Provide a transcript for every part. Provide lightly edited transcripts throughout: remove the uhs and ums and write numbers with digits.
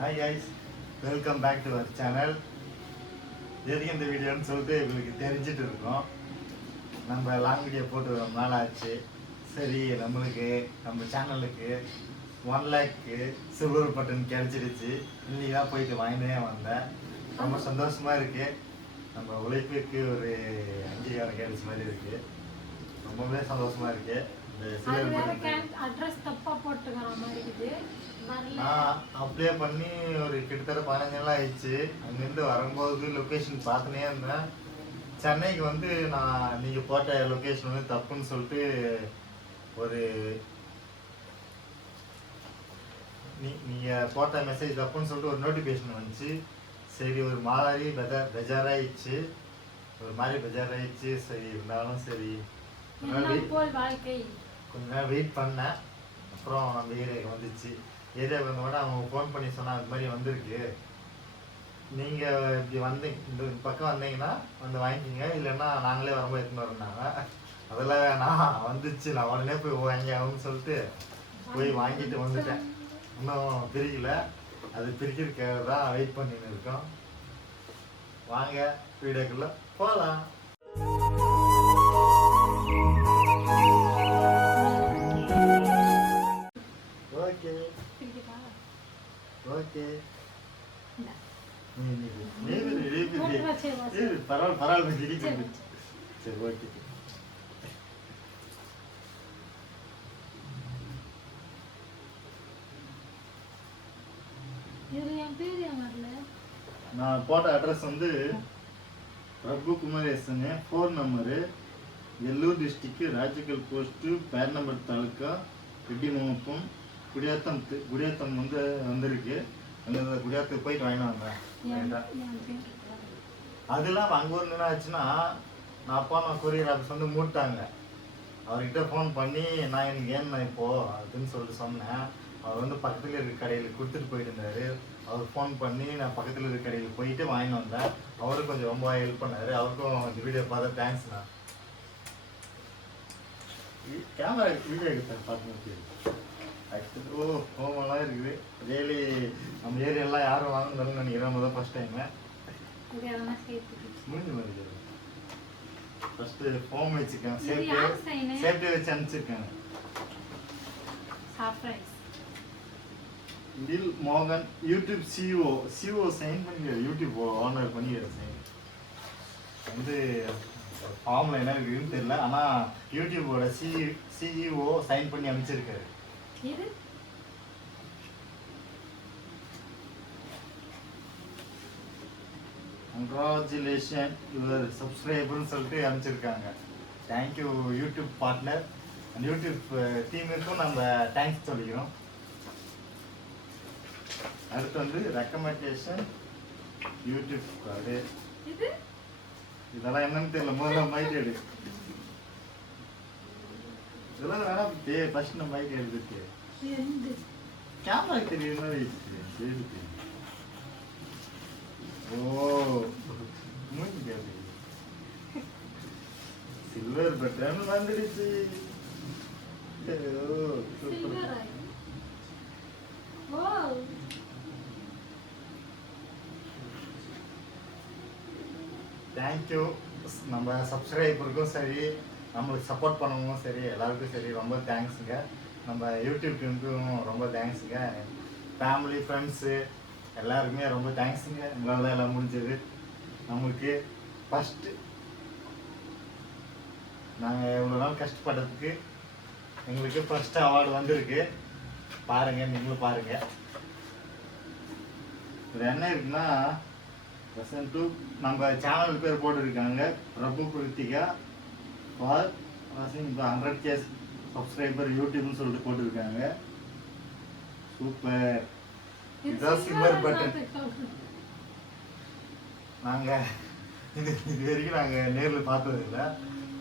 Hi guys, welcome back to our channel. எதுக்கு இந்த வீடியோன்னு சொல்லிட்டு எங்களுக்கு தெரிஞ்சிட்டு இருக்கோம். நம்ம லாங் வீடியோ போட்டு ரொம்ப நாள் ஆச்சு. சரி, நம்மளுக்கு நம்ம சேனலுக்கு 1 லேக்கு சில்வர் பட்டன் கிடச்சிருச்சு. இன்னைக்கு தான் போயிட்டு வாங்கினே வந்தேன். ரொம்ப சந்தோஷமாக இருக்குது. நம்ம உழைப்புக்கு ஒரு அங்கீகாரம் கிடைச்ச மாதிரி இருக்குது. ரொம்பவே சந்தோஷமாக இருக்குது. இந்த சில்வர் பட்டன் அட்ரஸ் தப்பா போட்டுக்கிற மாதிரி இருக்குது. நான் அப்ளை பண்ணி ஒரு கிட்டத்தட்ட 15 நாள் ஆயிடுச்சு. அங்கேருந்து வரும்போது லொக்கேஷன் பார்த்துனே இருந்தேன். சென்னைக்கு வந்து நான் நீங்கள் போட்ட லொக்கேஷன் வந்து தப்புன்னு சொல்லிட்டு ஒரு நீங்கள் போட்ட மெசேஜ் தப்புன்னு சொல்லிட்டு ஒரு நோட்டிஃபிகேஷன் வந்துச்சு. சரி, ஒரு மாதிரி பெஜாராயிடுச்சு. சரி, இருந்தாலும் சரி கொஞ்ச நேரம் வெயிட் பண்ணேன். அப்புறம் நம்ம ஏரியாவுக்கு வந்துச்சு. ஏரியாவுக்கு வந்தோட அவங்க ஃபோன் பண்ணி சொன்னால் அது மாதிரி வந்திருக்கு, நீங்கள் இப்படி இந்த பக்கம் வந்தீங்கன்னா வந்து வாங்கிக்கிங்க, இல்லைன்னா நாங்களே வரும்போது எடுத்துன்னு வரேன்னாங்க. அதெல்லாம் வேணாம், வந்துச்சு, நான் உடனே போய் வாங்கி ஆகும்னு சொல்லிட்டு போய் வாங்கிட்டு வந்துட்டேன். இன்னும் பிரிக்கல, அது பிரிக்கிறதுக்காக தான் வெயிட் பண்ணின்னு இருக்கோம். வாங்க வீடியோக்குள்ள போகலாம். ஓகே ஓகே, பரவாயில்ல. சரி, ஓகே. நான் போட்ட அட்ரஸ் வந்து பிரபு Kumaresan, phone number Eluru district, ராஜகல் post, பேர் நம்பர் தாலுக்கா, ரெட்டிமுகம், குடியாத்தம் வந்து வந்திருக்கு. அந்த குடியாத்துக்கு போயிட்டு வாங்கினாங்க. அது இல்லாமல் அங்கே ஒரு என்ன ஆச்சுன்னா, நான் போன கொரியர் ஆஃபீஸ் வந்து மூட்டாங்க. அவர்கிட்ட ஃபோன் பண்ணி நான் எனக்கு ஏன்னா இப்போது அப்படின்னு சொல்லிட்டு சொன்னேன். அவர் வந்து பக்கத்தில் இருக்க கடையில் கொடுத்துட்டு போயிட்டு இருந்தார். அவர் ஃபோன் பண்ணி நான் பக்கத்தில் இருக்க கடையில் போயிட்டு வாங்கிட்டு வந்தேன். அவரும் கொஞ்சம் ரொம்ப ஹெல்ப் பண்ணார். அவருக்கும் இந்த வீடியோ பார்த்தா தேங்க்ஸ்ண்ணா. கேமரா வீடியோ எடுத்தேன் பார்த்து. ஓ, ஹோமெல்லாம் இருக்குது. டெய்லி நம்ம ஏரியாலாம் யாரும் வாங்கணும்னு நினைக்கிறேன். நம்ம தான் ஃபஸ்ட் டைமு முடிஞ்ச மாதிரி ஃபஸ்ட்டு ஹோம் வச்சுருக்கேன். சேஃப்டி வச்சு அனுப்பிச்சிருக்கேன். தில் மோகன் யூடியூப் சிஓ சைன் பண்ணிக்கிறார். யூடியூப் ஓனர் பண்ணிக்கிறார் சைன். வந்து ஃபார்மில் என்ன இருக்குதுன்னு தெரியல, ஆனால் யூடியூபோட சிஇஓ சைன் பண்ணி அனுப்பிச்சிருக்காரு. கங்க்ராச்சுலேஷன் யுவர் சப்ஸ்கிரைபர்னு சொல்லிட்டு அனுப்பிச்சிருக்காங்க. Thank you YouTube partner and YouTube டீமுக்கும் நம்ம தேங்க்ஸ் சொல்லிக்கிறோம். அடுத்து வந்து ரெக்கமெண்டேஷன் யூடியூப் கார்டு. இதெல்லாம் என்னன்னு தெரியல, முதல்ல மைக் எடு. இதெல்லாம் வேணாம், ஃபர்ஸ்ட் நம்ம மைக் எடுத்துட்டு கேமரா தெரியுற மாதிரி எடுத்து. ஓ, மூஞ்சி கேட்டு சில்வர் பட்டன் வந்துடுச்சு. தேங்க்யூ. நம்ம சப்ஸ்கிரைபருக்கும் சரி, நம்மளுக்கு சப்போர்ட் பண்ணவங்களும் சரி, எல்லாருக்கும் சரி ரொம்ப தேங்க்ஸுங்க. நம்ம யூடியூப் டீமுக்கும் ரொம்ப தேங்க்ஸுங்க. ஃபேமிலி ஃப்ரெண்ட்ஸு எல்லாருக்குமே ரொம்ப தேங்க்ஸுங்க. உங்களால் தான் எல்லாம் முடிஞ்சது. நம்மளுக்கு ஃபஸ்ட்டு நாங்கள் எவ்வளோ நாள் கஷ்டப்பட்டதுக்கு எங்களுக்கு ஃபஸ்ட்டு அவார்டு வந்திருக்கு. பாருங்கள், நீங்களும் பாருங்கள். ஒரு என்ன இருக்குன்னா, ப்ரெசன்ட் டூ நம்ம சேனல் பேர் போட்டுருக்காங்க, பிரபு கிருத்திகா ஃபார் 100K சப்ஸ்கிரைபர் யூடியூப்னு சொல்லிட்டு போட்டிருக்காங்க. சூப்பர். இதுதான் சில்வர் பட்டன். நாங்கள் இது வரைக்கும் நாங்கள் நேரில் பார்த்ததில்லை.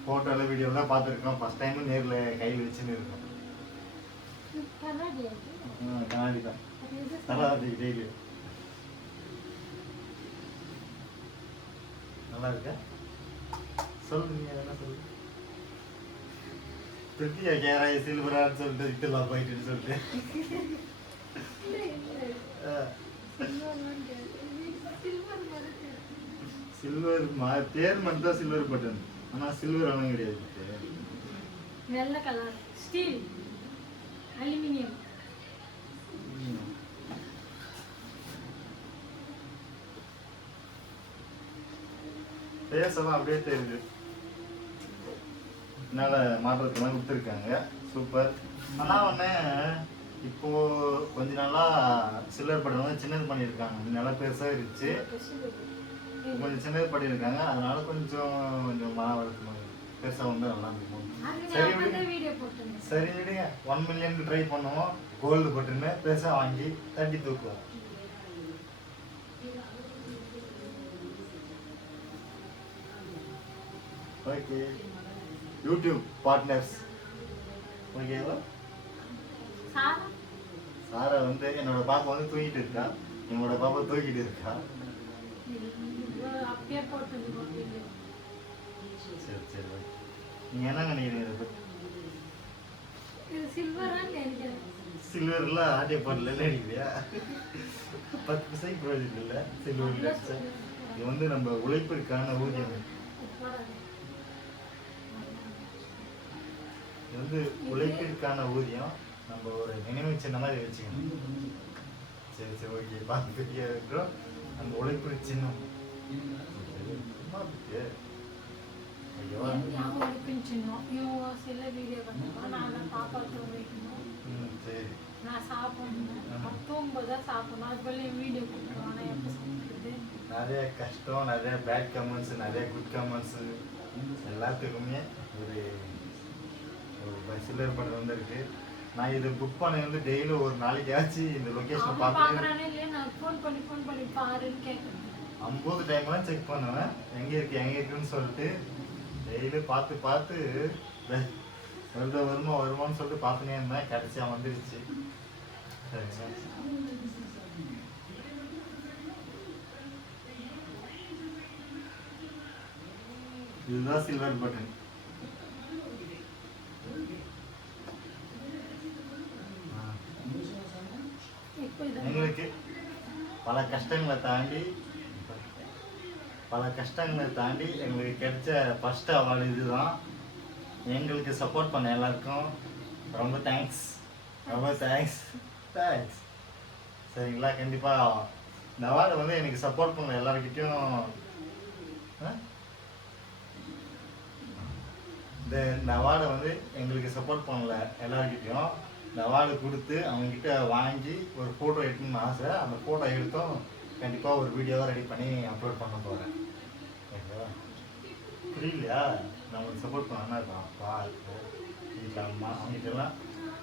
ஃபோட்டோவில் வீடியோவில் பார்த்துருக்கோம். ஃபஸ்ட் டைமும் நேரில் கையில் வச்சுன்னு இருக்கோம். கண்ணாடி தான் தலாதி டெய்லி. நல்லா இருக்கா? சொல்லுங்க, என்ன சொல்லு. திருப்தியா கேராய் சில்வரான்னு சொல்லிட்டு இதெல்லாம் போயிட்டுன்னு சொல்லிட்டு பேர் மட்டும் தான் சில்வர் பட்டன், ஆனா சில்வர் ஒன்றும் கிடையாது. வெள்ளை கலர் ஸ்டீல் அலுமினியம். பேசலாம் அப்படியே தெரியுது. என்னால் மாற்றத்துலாம் கொடுத்துருக்காங்க, சூப்பர். ஆனால் ஒன்று இப்போ கொஞ்ச நாளா சில்வர் பட்டன் வந்து சின்னது பண்ணியிருக்காங்க. நல்லா பெருசாக இருந்துச்சு, கொஞ்சம் சின்னது பண்ணியிருக்காங்க. அதனால கொஞ்சம் கொஞ்சம் மாவட்டமாக பெருசாக வந்து நல்லா இருக்கும். சரி விடுங்க, சரி விடுங்க. 1 மில்லியனுக்கு ட்ரை பண்ணுவோம். கோல்டு பட்டுன்னு பெருசாக வாங்கி தட்டி தூக்குவோம். ஓகே, யூடியூப் பார்ட்னர்ஸ் ஓகேவா? சாரா வந்து என்னோட பாப்பா வந்து தூங்கிட்டு இருக்கா, என்னோட பாப்பா தூக்கிட்டு இருக்கா. சரி சரி ஓகே. நீங்க என்ன நினைக்கிறீங்க? சில்வர்ல ஆட்டிய பாடல நினைக்கிறியா? 10 பைசைக்கு பிரயோஜனம் இல்லை சில்வர்ல. இது வந்து நம்ம உழைப்பிற்கான ஊதியம். இது வந்து உழைப்பிற்கான ஊதியம். நம்ம ஒரு நினைவு சின்ன மாதிரி வச்சுக்கணும். சரி சரி ஓகே. பார்த்துக்கிட்டே இருக்கிறோம். அந்த உழைப்பு சின்னம் சும்மா இருக்கு. சரி நிறைய கஷ்டம், நிறைய பேட் கமெண்ட்ஸ், நிறைய குட் கமெண்ட்ஸ், எல்லாத்துக்குமே ஒரு சில்லர் படம் வந்துருக்கு. நான் இது புக் பண்ண வந்து டெய்லி ஒரு நாளைக்காச்சும் இந்த லொக்கேஷன் பார்த்து 50 டைம்லாம் செக் பண்ணுவேன், எங்கே இருக்குன்னு சொல்லிட்டு. டெய்லி பார்த்து பார்த்து வருமானு சொல்லிட்டு பார்த்துனே இருந்தேன். கடைசியாக வந்துடுச்சு. இதுதான் சில்வர் பட்டன். எங்களுக்கு பல கஷ்டங்களை தாண்டி எங்களுக்கு கிடைச்ச ஃபர்ஸ்ட் அவார்டு இதுதான். எங்களுக்கு சப்போர்ட் பண்ண எல்லாருக்கும் ரொம்ப தேங்க்ஸ். சரிங்களா? கண்டிப்பாக இந்த அவார்டு வந்து எனக்கு சப்போர்ட் பண்ண எல்லாருக்கிட்டையும் இந்த அவார்டை வந்து எங்களுக்கு சப்போர்ட் பண்ணல எல்லாருக்கிட்டையும் இந்த அவார்டு கொடுத்து அவங்கக்கிட்ட வாங்கி ஒரு ஃபோட்டோ எடுக்கணும்னு ஆசை. அந்த ஃபோட்டோ எடுத்தும் கண்டிப்பாக ஒரு வீடியோவாக ரெடி பண்ணி அப்லோட் பண்ண போகிறேன். ஓகேவா? புரியலையா? நம்மளுக்கு சப்போர்ட் பண்ணா அப்பா வீட்டில் அம்மா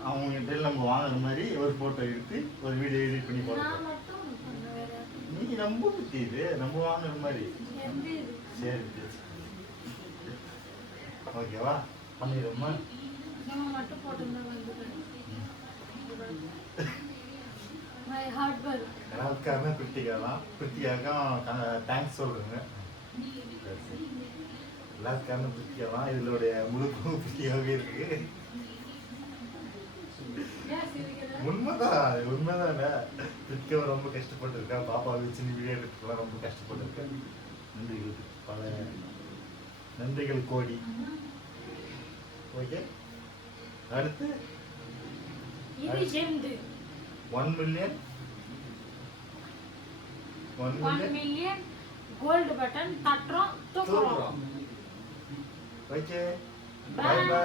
அவங்ககிட்ட நம்ம வாங்குற மாதிரி ஒரு ஃபோட்டோ எடுத்து ஒரு வீடியோ எடிட் பண்ணி போடுறோம். நீ ரொம்ப பற்றி இது நம்ம வாங்குற மாதிரி. சரி ஓகேவா? பண்ணிடுவோமா? எல்லாத்துக்காரமே பிரித்திகாக்கும் தேங்க்ஸ் சொல்றேங்க. எல்லாத்துக்காரமே பிரித்திகாலாம் இதனுடைய முழு பிரித்திகாவே இருக்கு. உண்மைதானே. பிரித்திகாவை ரொம்ப கஷ்டப்பட்டு இருக்கா. பாப்பாவை சின்ன வீடியோ எடுத்துக்கலாம் ரொம்ப கஷ்டப்பட்டு நன்றிகள், பல நன்றிகள் கோடி. ஓகே, அடுத்து 1 மில்லியன் கோல்டு பட்டன் தட்டுறோம், தூக்குறோம். Okay, bye by.